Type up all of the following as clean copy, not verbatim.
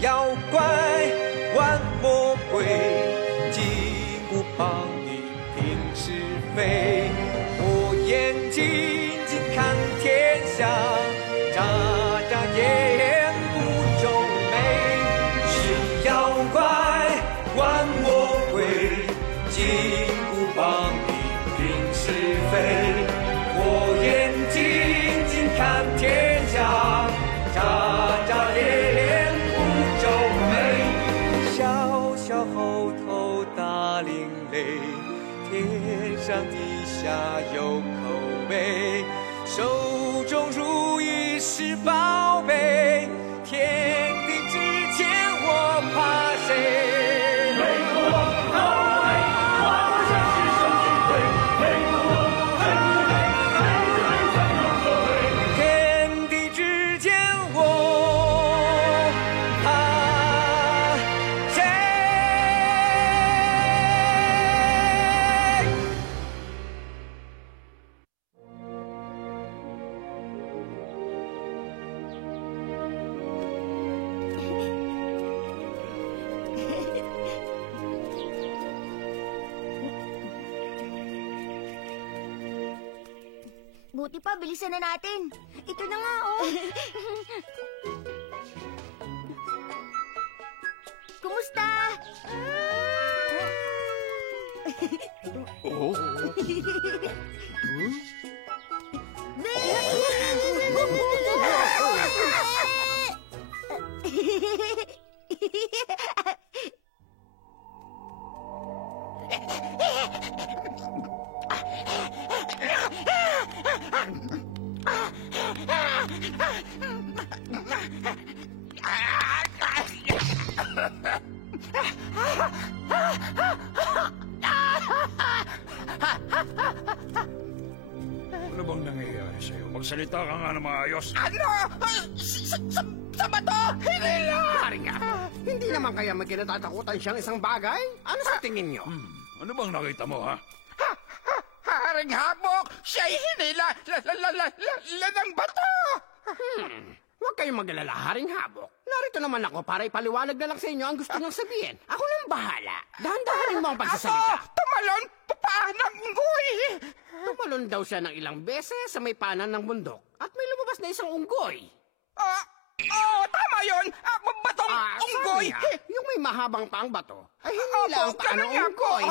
妖怪玩魔鬼，金箍棒你平是非。我眼睛睛看天下，眨眨眼不皱眉。是妖怪玩魔鬼，金箍棒你平是非。我眼睛睛看天下，眨眨眼。小猴头大领雷，天上地下有口碑，手中如意是宝贝，天地之间我怕谁？天地之间我怕谁？Buti pa, bilisan na natin. Ito na nga, oh. Kumusta? Oh? Ano bang nangyayari sa'yo? Magsalita ka nga na maayos. Ano? Sa bato? Hindi lang! Hindi naman kaya may kinatatakutan siyang isang bagay? Ano sa tingin niyo? Ano bang nakita mo, ha? Haring habok! Siya'y hinila! Ng bato! Huwag kayong mag-alala, Haring Habok. Narito naman ako para ipaliwanag na lang sa inyo ang gusto niyong sabihin. Ako nang bahala. Dahan-dahanin mo ang pagsasalita. Tumalon pa ng unggoy! Tumalon daw siya ng ilang beses sa may panan ng bundok at may lumabas na isang unggoy. Tama yun! Batong unggoy! Yung may mahabang paang bato ay hinila ang paa ng unggoy.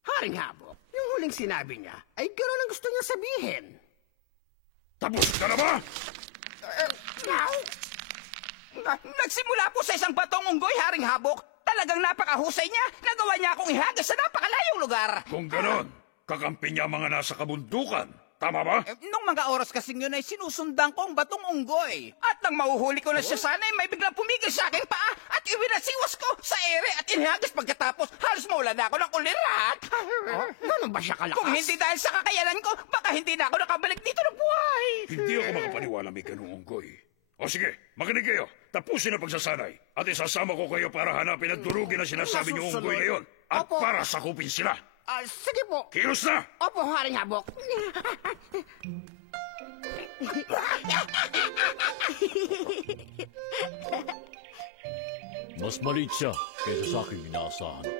Haring Habok, yung huling sinabi niya ay gano'n ang gusto niya sabihin. Tapos ka na ba? Nagsimula po sa isang batong unggoy, Haring Habok. Talagang napakahusay niya. Nagawa niya akong ihagas sa napakalayong lugar. Kung ganon, kakampi niya mga nasa kabundukan. Tama ba? Nung mga oras kasing yun ay sinusundan ko ang batong unggoy. At nang mahuhuli ko na siya sana ay may biglang pumigil sa aking paa at iwinasiwas ko sa ere at inihagas pagkatapos halos mawala na ako ng ulirat. Ganun ba siya kalakas? Kung hindi dahil sa kakayanan ko, baka hindi na ako nakabalik dito ng buhay. Hindi ako makapaniwala may ganung unggoy. O sige, makinig kayo. Tapusin ang pagsasanay. At isasama ko kayo para hanapin at durugin ang sinasabi niyong unggoy na yun. At Opo. para sakupin sila. Sige po. Kilos na! Opo, Haring Habok. Mas maliit siya kaysa sa aking inaasahan.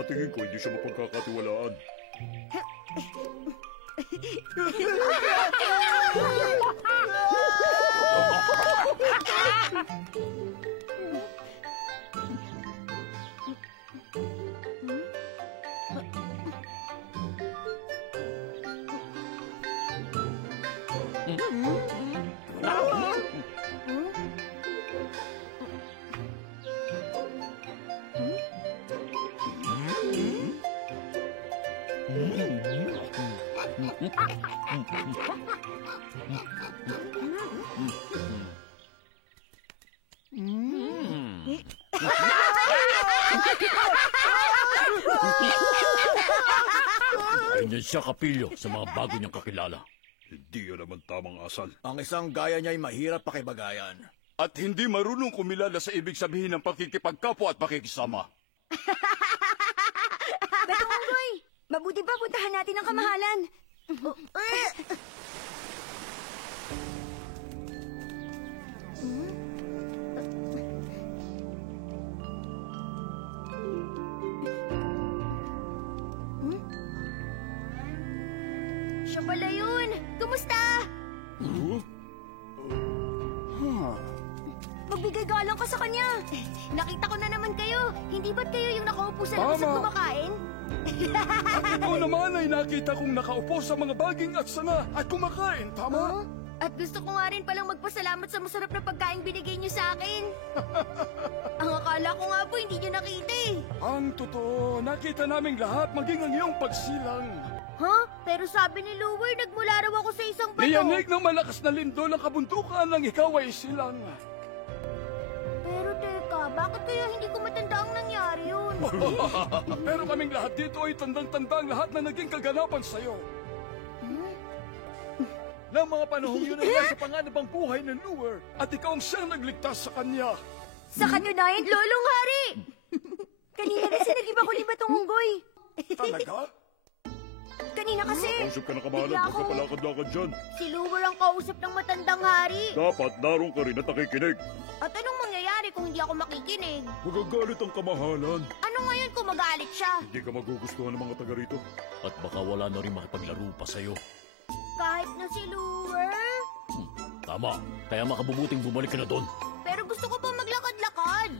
At tingin ko hindi siya mapagkakatiwalaan. Ganyan siya kapilyo sa mga bago niyang kakilala. Hindi yan naman tamang asal. Ang isang gaya niya ay mahirap pakibagayan. At hindi marunong kumilala sa ibig sabihin ng pakikipagkapwa at pakikisama. Batong Unggoy, mabuti pa puntahan natin ang kamahalan. Siya pala yun. Kumusta? Magbigay galang ka sa kanya. Nakita ko na naman kayo. Hindi ba't kayo yung nakaupo sa labas at Tama. kumakain? Ikaw naman ay nakita kong nakaupo sa mga baging at sanga at kumakain, tama? Oh? At gusto ko nga rin palang magpasalamat sa masarap na pagkain binigay niyo sa akin. Ang akala ko nga po hindi niyo nakita eh. Ang totoo, nakita naming lahat maging ang iyong pagsilang. Huh? Pero sabi ni Lower, nagmula raw ako sa isang bato. Niyanig ng malakas na lindol ang kabundukan ng ikaw ay silang. Pero teka, bakit kaya hindi ko matanda ang nangyari yun? Pero kaming lahat dito ay tandang-tanda ang lahat na naging kaganapan sa'yo. Ng mga panahong yun ay nasa panganabang buhay ng Lure at ikaw ang siyang nagligtas sa kanya. Sa kanyunayan, Lolong Hari! Kanina kasi nag-iba ko ni Batong Unggoy. Talaga? Kanina kasi, Kausap ka na kamahalan, bigla akong- magpapalakad-lakad dyan. si Lower ang kausap ng matandang hari. Dapat naroon ka rin at nakikinig. At anong mangyayari kung hindi ako makikinig? Magagalit ang kamahalan. Ano ngayon kung magalit siya? Hindi ka magugustuhan ng mga taga rito. At baka wala na rin makipaglaro pa sa'yo. Kahit na si Lower? Tama, kaya makabubuting bumalik ka na doon. Pero gusto ko pa maglakad-lakad.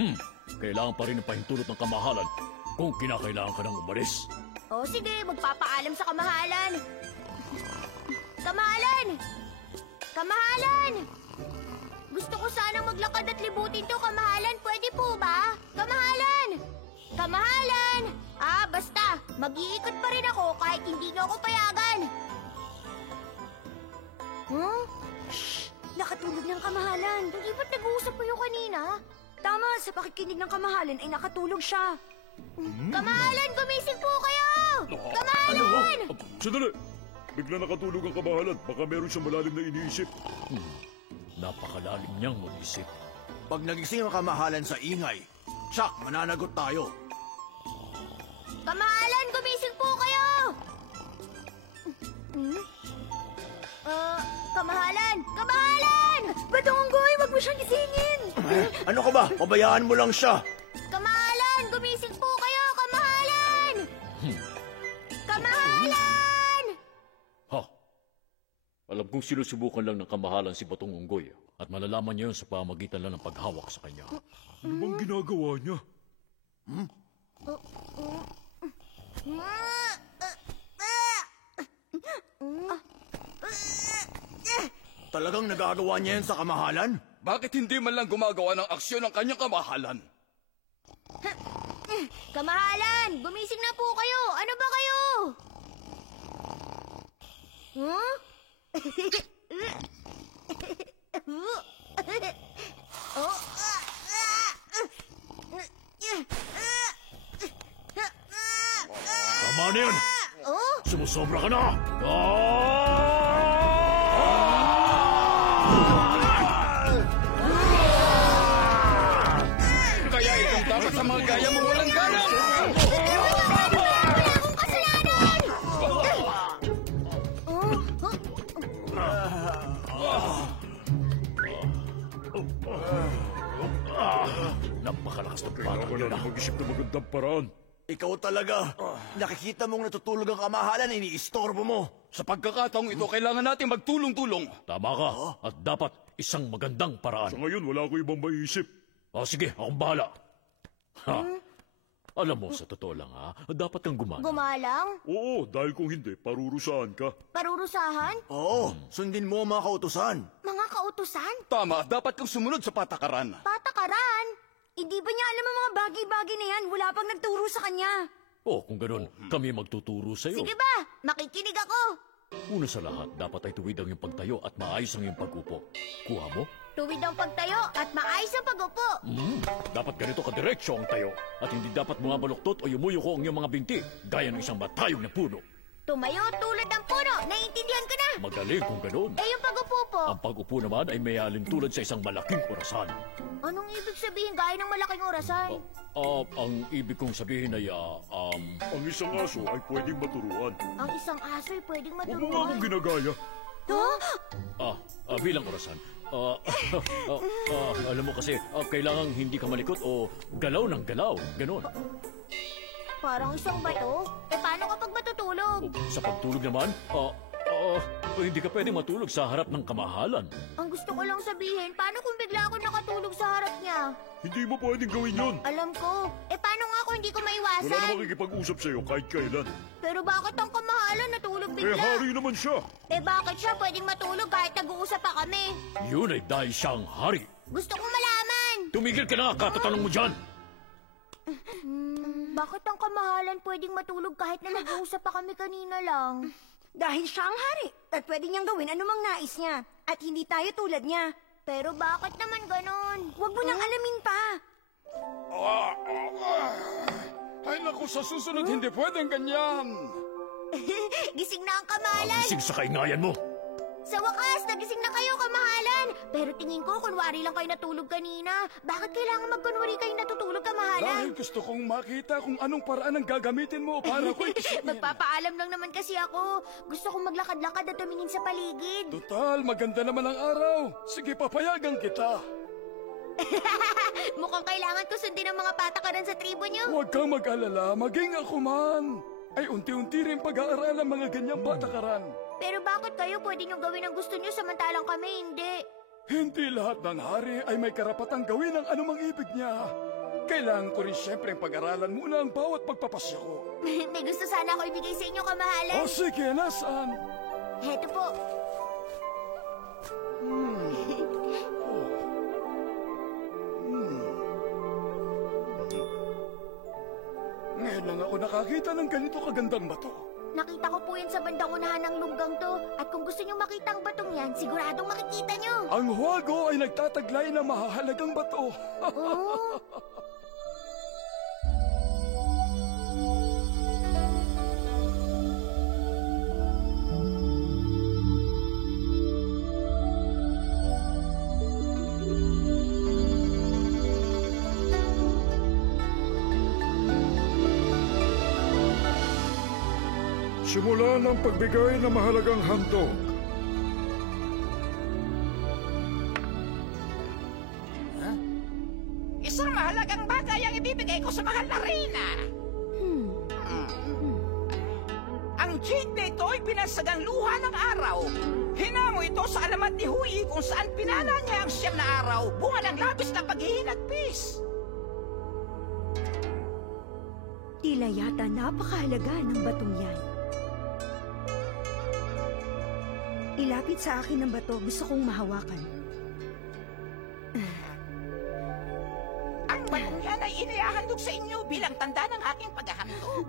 Kailangan pa rin ng pahintulot ng kamahalan kung kinakailangan ka nang umalis. O sige, magpapaalam sa kamahalan. Kamahalan! Kamahalan! Gusto ko sanang maglakad at libutin to, kamahalan. Pwede po ba? Kamahalan! Kamahalan! Basta. Mag-iikot pa rin ako kahit hindi niyo ako payagan. Huh? Shh! Nakatulog ng kamahalan. Hindi ba't nag-uusap kayo kanina? Tama, sa pakikinig ng kamahalan ay nakatulog siya. Kamahalan, gumising po kayo! Kamahalan! Sandali! Bigla nakatulog ang kamahalan. Baka meron siyang malalim na iniisip. Napakalalim niyang mag-isip. Pag nagising ang kamahalan sa ingay, tsak, mananagot tayo. Kamahalan, gumising po kayo! Kamahalan! Kamahalan! Batong Unggoy, wag mo siyang gisingin! Ano ka ba? Pabayaan mo lang siya. Kamahalan, gumising po kayo! Kamahalan! Kamahalan! Ha? Alam kong sinusubukan lang ng kamahalan si Batong Unggoy at malalaman niya yun sa pamagitan lang ng paghawak sa kanya. Ano bang ginagawa niya? Talagang nagagawa niya yan sa kamahalan? Bakit hindi man lang gumagawa ng aksyon ng kanyang kamahalan? Kamahalan, gumising na po kayo! Ano ba kayo? Huh? Tama na yan! Oh? Sumusobra ka na! Kaya ikaw dapat sa mga gaya mo walang galang! Wala akong kasalanan! Napakalakas ng Kailangan batang yun natin mag-isip ng magandang paraan. Ikaw talaga. Nakikita mong natutulog ang kamahalan, iniistorbo mo. Sa pagkakataong ito, kailangan natin magtulong-tulong. Tama ka. At dapat isang magandang Sa paraan. ngayon, wala ko ibang maisip. Sige, akong bahala. Ha? Alam mo, sa totoo lang dapat kang gumana. Gumalang? Oo, dahil kung hindi, parurusahan ka. Parurusahan? Oo, sundin mo ang mga kautusan. Mga kautusan? Tama, dapat kang sumunod sa patakaran. Patakaran? Hindi ba niya alam ang mga bagay-bagay na yan? Wala pang nagturo sa kanya. Kung ganun, kami magtuturo sa'yo. Sige ba? Makikinig ako. Una sa lahat, dapat ay tuwid ang iyong pagtayo at maayos ang iyong pag-upo. Kuha mo? Tuwid ang pagtayo at maayos ang pag-upo. Dapat ganito kadiretso ang tayo. At hindi dapat bumabaluktot o yumuyuko ang iyong mga binti, gaya ng isang matayong na puno. Tumayo tulad ng puno. Naiintindihan ko na. Magaling kung ganoon. Eh, yung pag-upo po. Ang pag-upo naman ay may alin tulad sa isang malaking orasan. Anong ibig sabihin gaya ng malaking orasan? Ang ibig kong sabihin ay, Ang isang aso ay pwedeng maturuan. Ang isang aso ay pwedeng Huwag mo nga maturuan. akong ginagaya. bilang orasan. Alam mo kasi, kailangang hindi ka malikot o galaw ng galaw. Ganon. Parang isang bato. Eh, paano kapag matutulog? Sa pagtulog naman, hindi ka pwedeng matulog sa harap ng kamahalan. Ang gusto ko lang sabihin, paano kung bigla ako nakatulog sa harap niya? Hindi mo pwedeng gawin yun. Alam ko. Eh, paano nga ako hindi ko Wala na maiwasan? makikipag-usap sa'yo kahit kailan. Pero bakit ang kamahalan natulog Eh, bigla? hari naman siya. Eh, bakit siya pwedeng matulog kahit nag-uusap pa kami? Yun ay dahil siyang hari. Gusto kong malaman. Tumigil ka na, katatanong mo dyan. Bakit ang kamahalan pwedeng matulog kahit na nag-uusap pa kami kanina lang? Dahil siya ang hari at pwede niyang gawin anumang nais niya at hindi tayo tulad niya. Pero bakit naman ganon? Huwag mo nang alamin pa. Ay naku, sa susunod hindi pwedeng ganyan. Gising na ang kamahalan! Gising sa kaingayan mo. Sa wakas, nagising na kayo, kamahalan! Pero tingin ko, kunwari lang kayo natulog kanina. Bakit kailangan magkunwari kayo natutulog, kamahalan? Dahil gusto kong makita kung anong paraan ang gagamitin mo para ko isipin. Magpapaalam lang naman kasi ako. Gusto kong maglakad-lakad at tumingin sa paligid. Total, maganda naman ang araw. Sige, papayagan kita. Mukhang kailangan ko sundin ang mga patakaran sa tribo niyo. Huwag kang mag-alala, maging ako man. Ay unti-unti rin pag-aaral ang mga ganyang patakaran. Pero bakit kayo pwede niyong gawin ang gusto niyo samantalang kami hindi? Hindi lahat ng hari ay may karapatang gawin ang anumang ibig niya. Kailangan ko rin siyempre pag-aralan muna ang bawat pagpapasya ko. May gusto sana ako ibigay sa inyo, kamahalan. O sige, nasaan? Heto po. Ngayon lang ako nakakita ng ganito kagandang bato. Nakita ko po yan sa bandang unahan ng lunggang to. At kung gusto niyo makita ang batong yan, siguradong makikita niyo. Ang huwago ay nagtataglay ng mahahalagang bato. Oh. Simulan ang pagbigay ng mahalagang handog. Isang mahalagang bagay ang ibibigay ko sa mahal na Reyna. Ang jade na ito ay pinansagang luha ng araw. Hinamo ito sa alamat ni Hui kung saan pinala niya ang siyam na araw, bunga ng labis na paghihinagpis. Tila yata napakahalaga ng batong yan. Ilapit sa akin ang bato, gusto kong mahawakan. Ang batong yan ay inihahandog sa inyo bilang tanda ng aking paghahandog.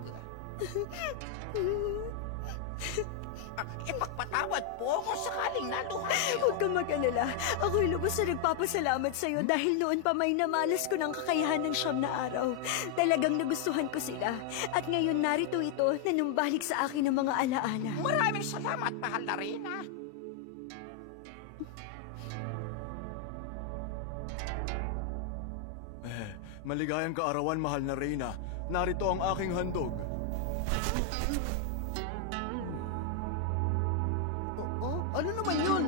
Ipagpatawad po kung sakaling naluha niyo. Huwag kang mag-alala. Ako'y lubos na nagpapasalamat sa'yo dahil noon pa may namalas ko ng kakayahan ng siyam na araw. Talagang nagustuhan ko sila. At ngayon narito ito na numbalik sa akin ng mga alaala. Maraming salamat, mahal na Reyna. Maligayang kaarawan, mahal na Reyna. Narito ang aking handog. Ano naman yun?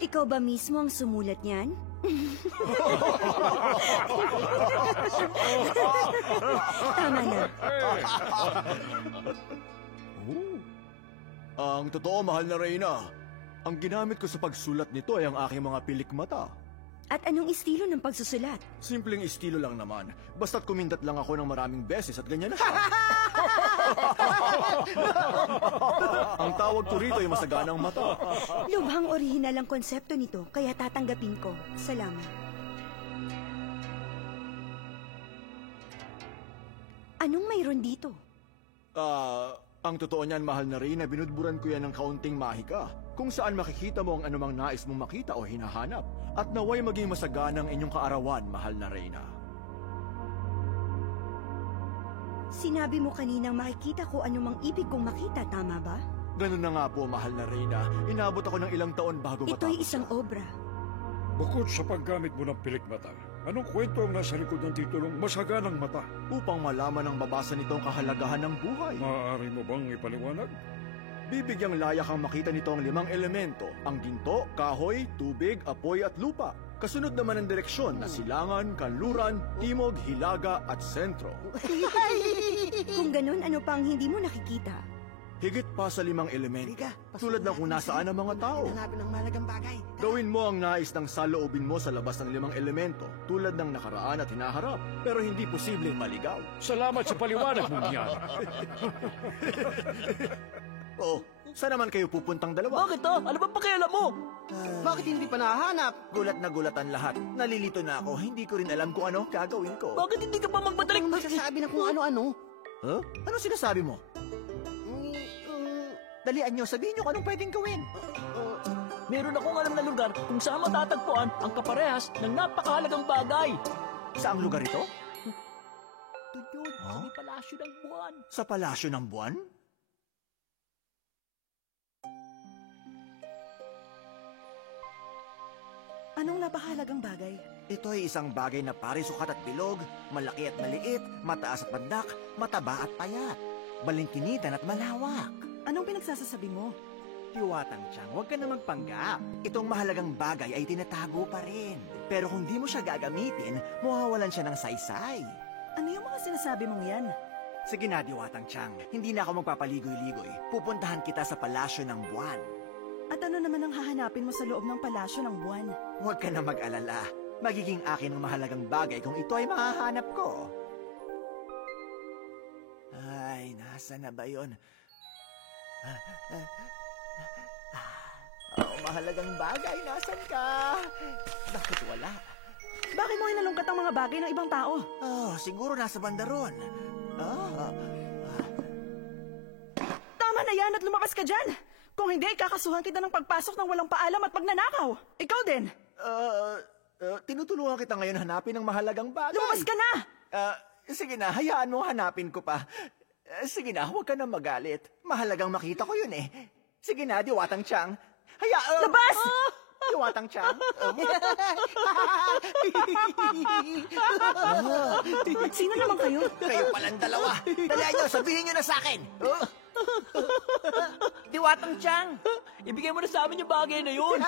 Ikaw ba mismo ang sumulat niyan? Tama na. Ang totoo, mahal na Reyna, ang ginamit ko sa pagsulat nito ay ang aking mga pilikmata. At anong estilo ng pagsusulat? Simpleng estilo lang naman. Basta't kumindat lang ako ng maraming beses at ganyan na siya. Ang tawag ko rito ay masaganang mata. Lubhang orihinal ang konsepto nito, kaya tatanggapin ko. Salamat. Anong mayroon dito? Ang totoo niyan, mahal na Reyna, binudburan ko yan ng kaunting mahika, kung saan makikita mo ang anumang nais mong makita o hinahanap. At naway maging masaganang inyong kaarawan, mahal na Reyna. Sinabi mo kaninang makikita ko anumang ibig kong makita, tama ba? Ganun na nga po, mahal na Reyna. Inabot ako ng ilang taon bago matapos. Ito'y isang obra. Bukod sa paggamit mo ng pilikmata, anong kwento ang nasa likod ng titulong Masaganang Mata? Upang malaman ng babasa nito ang kahalagahan ng buhay. Maaari mo bang ipaliwanag? Bibigyang layak ang makita nito ang 5 elemento, ang ginto, kahoy, tubig, apoy at lupa. Kasunod naman ang direksyon na silangan, kanluran, timog, hilaga at sentro. Kung ganun, ano pa ang hindi mo nakikita? Higit pa sa 5 elemento, tulad ng kung nasaan ang mga tao. Hanapin ng mahalagang bagay. Gawin mo ang nais ng saloobin mo sa labas ng 5 elemento, tulad ng nakaraan at hinaharap, pero hindi posibleng maligaw. Salamat sa paliwanag mo niyan. Oh, saan naman kayo pupuntang dalawa? Bakit Ano ba pakialam mo? Bakit hindi pa nahahanap? Gulat na gulatan lahat. Nalilito na ako, hindi ko rin alam kung ano gagawin ko. Bakit hindi ka pa magmadalik? Ang magsasabi na kung ano-ano. Huh? Ano sinasabi mo? Dalian nyo, sabihin nyo kung anong pwedeng gawin. Meron akong alam na lugar kung saan matatagpuan ang kaparehas ng napakahalagang bagay. Saang lugar ito? Ito yun, sa may palasyo ng buwan. Sa palasyo ng buwan? Anong napakahalagang bagay? Ito ay isang bagay na pare sukat at bilog, malaki at maliit, mataas at pandak, mataba at payat, balingkinitan at malawak. Anong pinagsasasabi mo? Diwatang Tiyang, huwag ka na magpanggap. Itong mahalagang bagay ay tinatago pa rin. Pero kung di mo siya gagamitin, mawawalan siya ng saysay. Ano yung mga sinasabi mong yan? Sige na, Diwatang Tiyang. Hindi na ako magpapaligoy-ligoy. Pupuntahan kita sa palasyo ng buwan. At ano naman ang hahanapin mo sa loob ng palasyo ng buwan? Huwag ka na mag-alala. Magiging akin ang mahalagang bagay kung ito ay mahahanap ko. Ay, nasa na ba yun? Oh, mahalagang bagay, nasan ka? Bakit wala? Bakit mo inalungkat ang mga bagay ng ibang tao? Oh, siguro nasa banda ron. Tama na yan at lumabas ka dyan! Kung hindi, kakasuhan kita ng pagpasok ng walang paalam at pagnanakaw. Ikaw din! Tinutulungan kita ngayon hanapin ang mahalagang bagay. Lumabas ka na! Sige na, hayaan mo hanapin ko pa. Sige na, huwag ka na magalit. Mahalagang makita ko yun eh. Sige na, Diwatang Tiyang. Labas! Diwatang Tiyang. Sino naman kayo? Kayo palang dalawa. Dalihan nyo, sabihin nyo na sa akin. Diwatang Tiyang, ibigay mo na sa amin yung bagay na yun.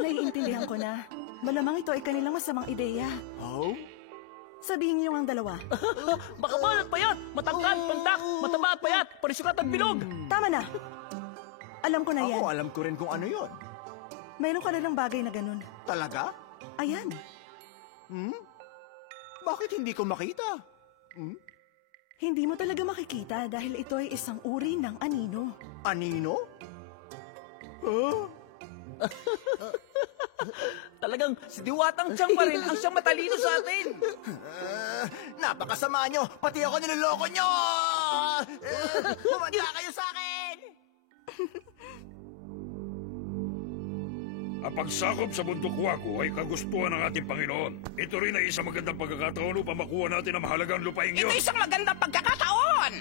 Naiintindihan ko na. Malamang ito ay kanilang masamang ideya. Oh? Sabihin niyo ang dalawa. Baka ba at payat, matangkad, pantak, mataba at payat, parisukat at bilog. Tama na. Alam ko na yan. Ako, alam ko rin kung ano yon. Mayroon ka na ng bagay na ganun. Talaga? Ayan. Bakit hindi ko makita? Hindi mo talaga makikita dahil ito ay isang uri ng anino. Anino? Talagang si Diwatang Tiyang pa rin ang siyang matalino sa atin. Napakasama nyo! Pati ako niloloko nyo! Humanda kayo sa akin! Ang pagsakop sa bundok Wago ay kagustuhan ng ating Panginoon. Ito rin ay isang magandang pagkakataon upang makuha natin ang mahalagang lupaing Ito yun. isang magandang pagkakataon!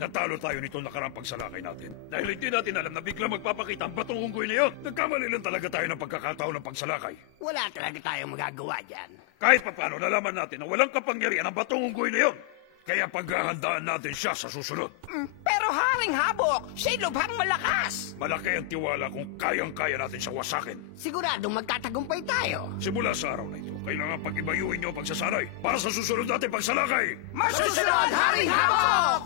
Natalo tayo nito nakarang pagsalakay natin. Dahil hindi natin alam na bigla magpapakita ang batong unggoy na yun. Nagkamali lang talaga tayo ng pagkakataon ng pagsalakay. Wala talaga tayong magagawa dyan. Kahit papano nalaman natin na walang kapangyarihan ang batong unggoy na yun. Kaya paghahandaan natin siya sa susunod. Pero Haring Habok, siya'y lubhang malakas! Malaki ang tiwala kung kayang-kaya natin siya wasakin. Siguradong magtatagumpay tayo. Simula sa araw na ito, kailangan pag-ibayuhin niyo ang pagsasanay para sa susunod natin pagsalakay. Masusunod, Haring Habok!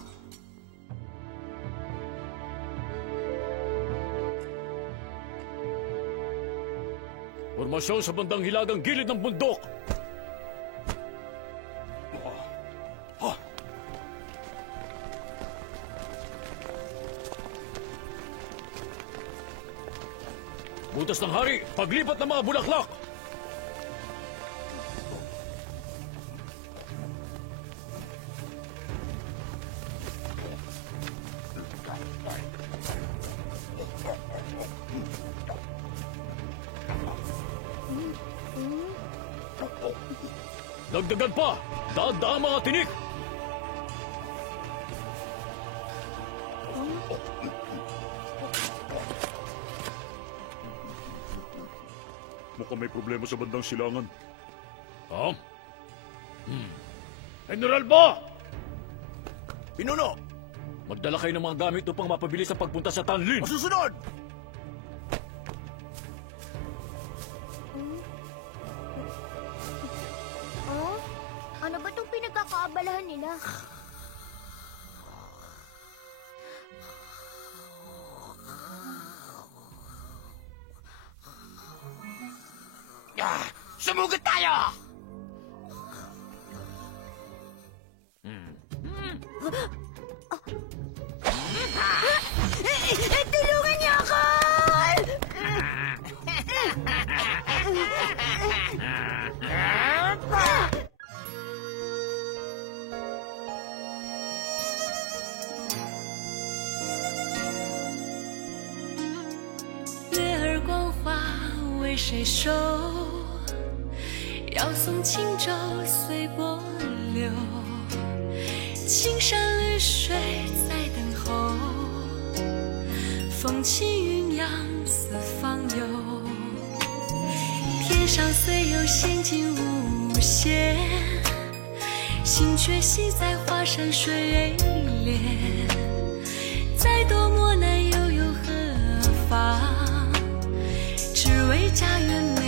Formasyon sa bandang hilagang gilid ng bundok. Butas ng hari, paglipat ng mga bulaklak! Dagdagan pa! Dadaan mga tinik! Mukhang may problema sa bandang silangan. Ha? General Ba! Pinuno! Magdala kayo ng mga gamit upang mapabilis ang pagpunta sa Tanlin! Masusunod! Oh? Ano ba itong pinagkakaabalahan nila? Sumugod tayo! Tulungan niyo ako!谁收？要送轻舟随波流，青山绿水在等候，风起云扬四方游。天上虽有仙境无限，心却系在华山水帘。再多磨难又有何妨？只为家园美。